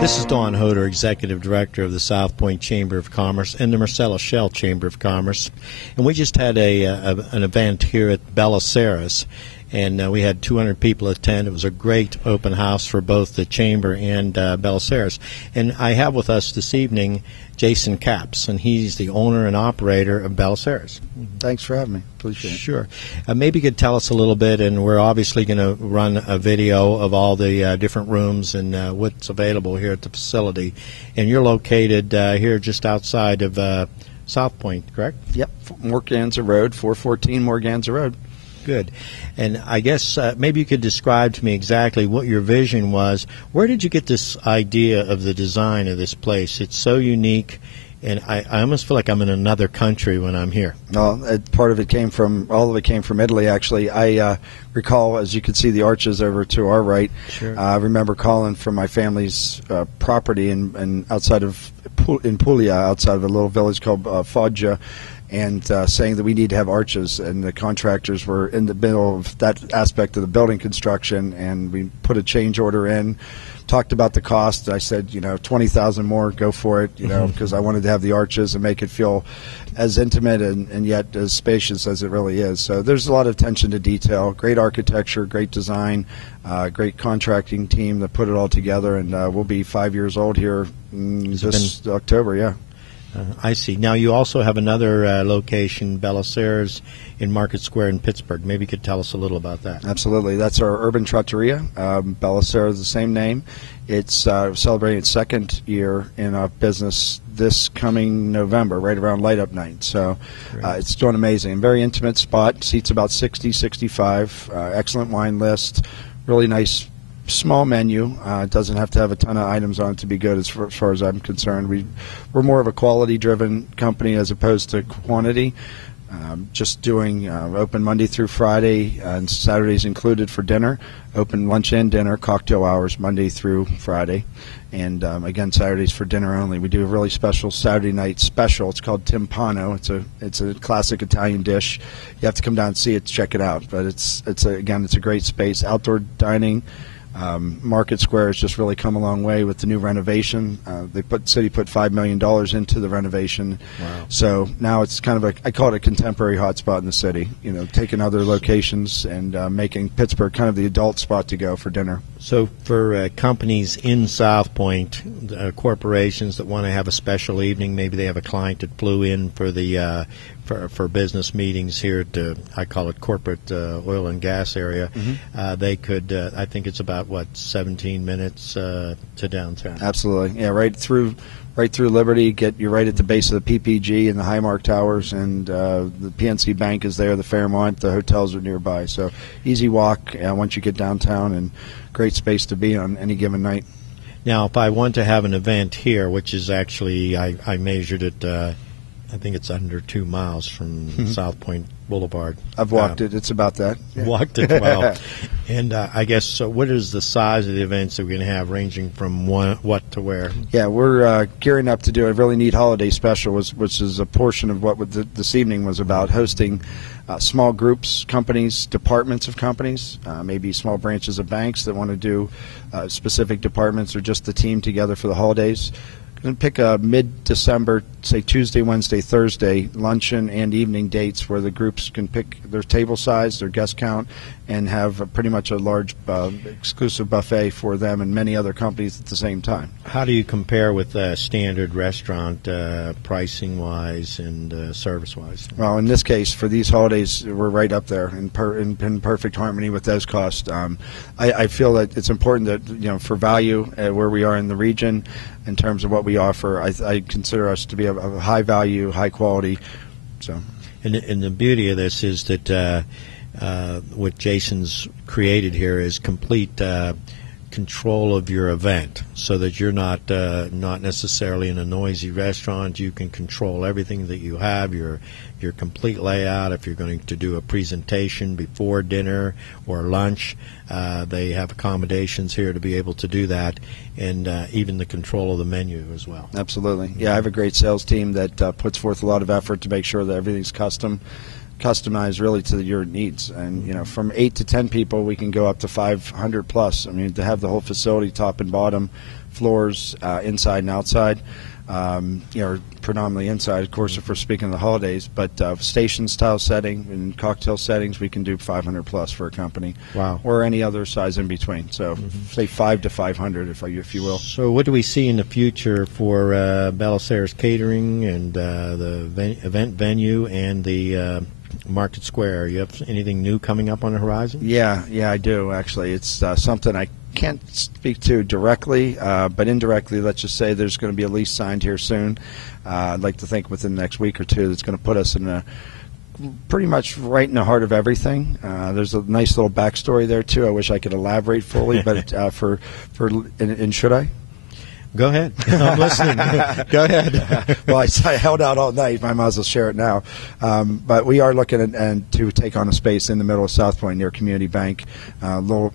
This is Don Hodor, Executive Director of the Southpointe Chamber of Commerce and the Marcellus Shell Chamber of Commerce. And we just had an event here at Bella Sera's, and we had 200 people attend. It was a great open house for both the Chamber and Bella Sera's. And I have with us this evening Jason Capp, and he's the owner and operator of Bella Sera's. Thanks for having me. Appreciate it. Sure. Maybe you could tell us a little bit, and we're obviously going to run a video of all the different rooms and what's available here at the facility. And you're located here just outside of Southpointe, correct? Yep, Morganza Road, 414 Morganza Road. Good. And I guess maybe you could describe to me exactly what your vision was. Where did you get this idea of the design of this place? It's so unique, and I almost feel like I'm in another country when I'm here. Well, all of it came from Italy, actually. I recall, as you can see, the arches over to our right. Sure. I remember calling from my family's property in Puglia, outside of a little village called Foggia, and saying that we need to have arches, and the contractors were in the middle of that aspect of the building construction, and we put a change order in, talked about the cost. I said, $20,000 more, go for it, because I wanted to have the arches and make it feel as intimate and yet as spacious as it really is. So there's a lot of attention to detail, great architecture, great design, great contracting team that put it all together, and we'll be 5 years old here this October, yeah. I see. Now, you also have another location, Bella Sera's, in Market Square in Pittsburgh. Maybe you could tell us a little about that. Absolutely. That's our urban trattoria. Bella Sera is the same name. It's celebrating its second year in business this coming November, right around Light Up Night. So it's doing amazing. Very intimate spot. Seats about 60, 65. Excellent wine list. Really nice small menu. It doesn't have to have a ton of items on it to be good as far as I'm concerned. We're more of a quality-driven company as opposed to quantity. Just doing open Monday through Friday, and Saturdays included for dinner. Open lunch and dinner, cocktail hours Monday through Friday. And again, Saturdays for dinner only. We do a really special Saturday night special. It's called Timpano. It's a classic Italian dish. You have to come down and see it to check it out. But it's a great space. Outdoor dining. Market Square has just really come a long way with the new renovation. The city put $5 million into the renovation. Wow. So now it's kind of I call it a contemporary hotspot in the city. Taking other locations and making Pittsburgh kind of the adult spot to go for dinner. So for companies in Southpointe, corporations that want to have a special evening, maybe they have a client that flew in for the for business meetings here at the, I call it corporate oil and gas area, they could, I think it's about, 17 minutes to downtown. Absolutely. Yeah, right through Liberty. You're right at the base of the PPG and the Highmark Towers, and the PNC Bank is there, the Fairmont, the hotels are nearby. So easy walk once you get downtown, and great space to be on any given night. Now, if I want to have an event here, which is actually, I measured it, I think it's under 2 miles from Southpointe Boulevard. I've walked it. It's about that. Yeah. Walked it well. And I guess, so what is the size of the events that we're going to have, ranging from what to where? Yeah, we're gearing up to do a really neat holiday special, which is a portion of what this evening was about, hosting small groups, companies, departments of companies, maybe small branches of banks that want to do specific departments, or just the team together for the holidays. And pick a mid-December, say Tuesday, Wednesday, Thursday, luncheon and evening dates where the groups can pick their table size, their guest count, and have pretty much a large exclusive buffet for them and many other companies at the same time. How do you compare with standard restaurant pricing-wise and service-wise? Well, in this case, for these holidays, we're right up there in perfect harmony with those costs. I feel that it's important that, for value where we are in the region, in terms of what we offer, I consider us to be a high value, high quality. So, and the beauty of this is that what Jason's created here is complete control of your event, so that you're not necessarily in a noisy restaurant. You can control everything that you have, your complete layout. If you're going to do a presentation before dinner or lunch, they have accommodations here to be able to do that, and even the control of the menu as well. Absolutely. Yeah, I have a great sales team that puts forth a lot of effort to make sure that everything's custom. customized really to your needs. And from 8 to 10 people, we can go up to 500 plus. I mean, to have the whole facility, top and bottom, floors, inside and outside. Predominantly inside, of course, if we're speaking of the holidays, but station style setting and cocktail settings, we can do 500 plus for a company. Wow. Or any other size in between. So say 5 to 500, if you will. So what do we see in the future for Bella Sera's catering and the event venue and the Market Square? You have anything new coming up on the horizon? Yeah, I do, actually. It's something I can't speak to directly, but indirectly, let's just say there's going to be a lease signed here soon. I'd like to think within the next week or two that's going to put us in pretty much right in the heart of everything. There's a nice little backstory there, too. I wish I could elaborate fully, but and should I? Go ahead. I'm listening. Go ahead. Well, I held out all night. I might as well share it now. But we are looking to take on a space in the middle of Southpointe near Community Bank, little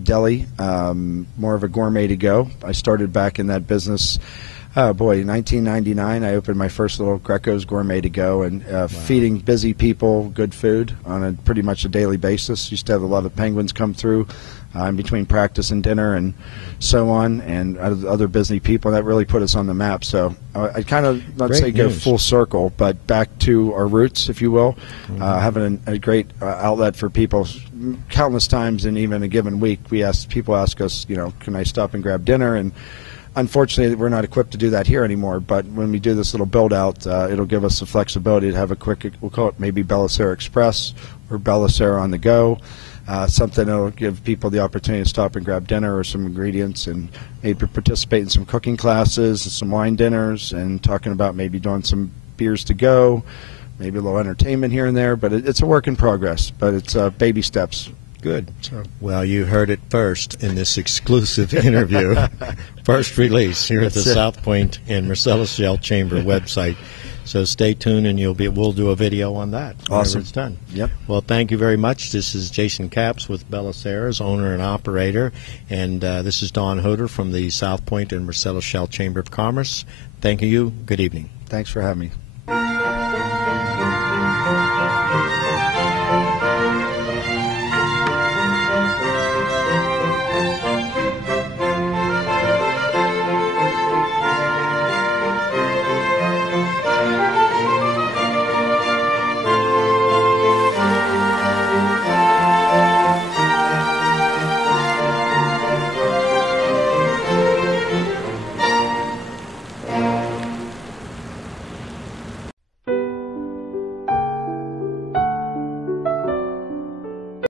deli, more of a gourmet to go. I started back in that business. Oh boy, in 1999, I opened my first little Greco's Gourmet to Go, and feeding busy people good food on a pretty much a daily basis. Used to have a lot of penguins come through in between practice and dinner and so on, and other busy people. That really put us on the map. So I kind of, let's say, go full circle, but back to our roots, if you will, having a great outlet for people. Countless times in even a given week, people ask us, can I stop and grab dinner? And unfortunately, we're not equipped to do that here anymore, but when we do this little build-out, it'll give us the flexibility to have a quick, we'll call it maybe Bella Sera Express or Bella Sera on the go, something that will give people the opportunity to stop and grab dinner or some ingredients and maybe participate in some cooking classes and some wine dinners and talking about maybe doing some beers to go, maybe a little entertainment here and there, but it's a work in progress, but it's baby steps. Good. Well, you heard it first in this exclusive interview. First release here at the Southpointe and Marcellus Shell Chamber website. So stay tuned, and we'll do a video on that. Awesome. It's done. Yep. Well, thank you very much. This is Jason Capps with Bella Sera's owner and operator, and this is Don Hodor from the Southpointe and Marcellus Shell Chamber of Commerce. Thank you. Good evening. Thanks for having me.